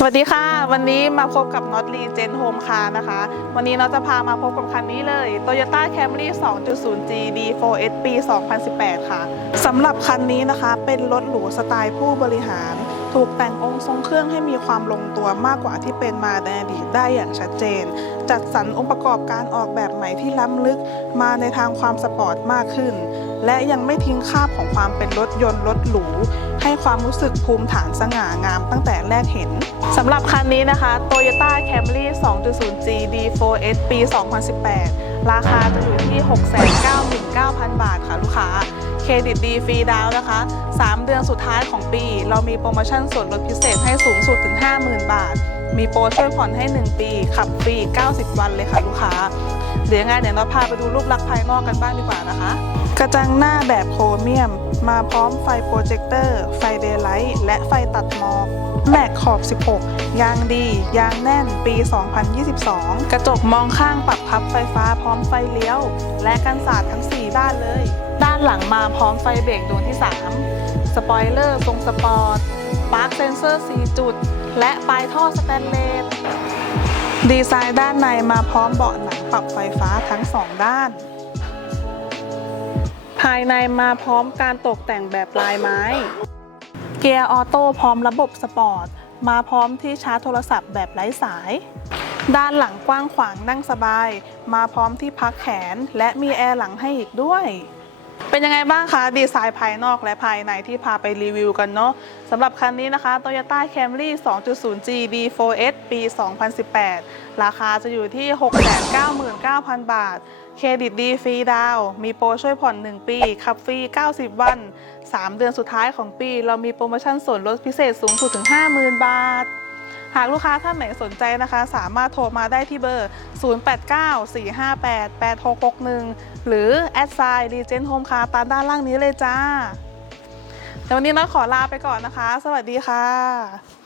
สวัสดีค่ะ วันนี้มาพบกับน็อตลีเจนโฮมคาร์นะคะ วันนี้เราจะพามาพบกับคันนี้เลย Toyota Camry 2.0G D4S ปี 2018 ค่ะสำหรับคันนี้นะคะเป็นรถหรูสไตล์ผู้บริหาร ถูกแต่งองค์ทรงเครื่องให้มีความลงตัวมากกว่าที่เป็นมาในอดีตได้อย่างชัดเจน จัดสรรองค์ประกอบการออกแบบใหม่ที่ล้ำลึกมาในทางความสปอร์ตมากขึ้น และยังไม่ทิ้งคาบของความเป็นรถยนต์รถหรู ให้ความรู้สึกภูมิฐานสง่างามตั้งแต่แรกเห็นสำหรับคันนี้นะคะ Toyota Camry 2.0G D4S ปี 2018 ราคาจะอยู่ที่6,000 9,000 บาทค่ะลูกค้า เครดิตดีฟรีดาวน์นะคะ 3 เดือนสุดท้ายของปี เรามีโปรโมชั่นส่วนลดพิเศษให้สูงสุดถึง 50,000 บาท มีโปรช่วยผ่อนให้ 1 ปี ขับฟรี 90 วันเลยค่ะลูกค้า เดี๋ยวยังไงเดี๋ยวเราพาไปดูรูปลักษณ์ภายนอกกันบ้างดีกว่านะคะ กระจังหน้าแบบโครเมียม มาพร้อมไฟโปรเจคเตอร์ ไฟเดย์ไลท์และไฟตัดหมอกแม็กขอบ 16 ยางดี ยางแน่นปี 2022 กระจกมองข้างปรับพับไฟฟ้าพร้อมไฟเลี้ยว และกันสาดทั้ง 4 ด้านเลย ด้านหลังมาพร้อมไฟเบรกดวงที่ 3 สปอยเลอร์ทรงสปอร์ตปาร์คเซนเซอร์ 4 จุด และปลายท่อสแตนเลส ดีไซน์ด้านในมาพร้อมเบาะหนังปรับไฟฟ้าทั้ง2ด้าน ภายในมาพร้อมการตกแต่งแบบลายไม้ เกียร์ออโต้พร้อมระบบสปอร์ต มาพร้อมที่ชาร์จโทรศัพท์แบบไร้สาย ด้านหลังกว้างขวางนั่งสบาย มาพร้อมที่พักแขนและมีแอร์หลังให้อีกด้วย เป็นยังไงบ้างคะ ดีไซน์ภายนอกและภายในที่พาไปรีวิวกันเนาะสำหรับคันนี้นะคะ Toyota Camry 2.0G D4S ปี 2018 ราคาจะอยู่ที่ 699,000 บาท เครดิตดีฟรีดาว มีโปรช่วยผ่อน 1 ปี ขับฟรี 90 วัน 3 เดือนสุดท้ายของปี เรามีโปรโมชั่นส่วนลดพิเศษสูงสุดถึง 50,000 บาทหากลูกค้าท่านไหนสนใจนะคะ สามารถโทรมาได้ที่เบอร์ 0894588661 หรือแอดไซน์รีเจนโฮมคาตามด้านล่างนี้เลยจ้าแต่วันนี้น้อยขอลาไปก่อนนะคะ สวัสดีค่ะ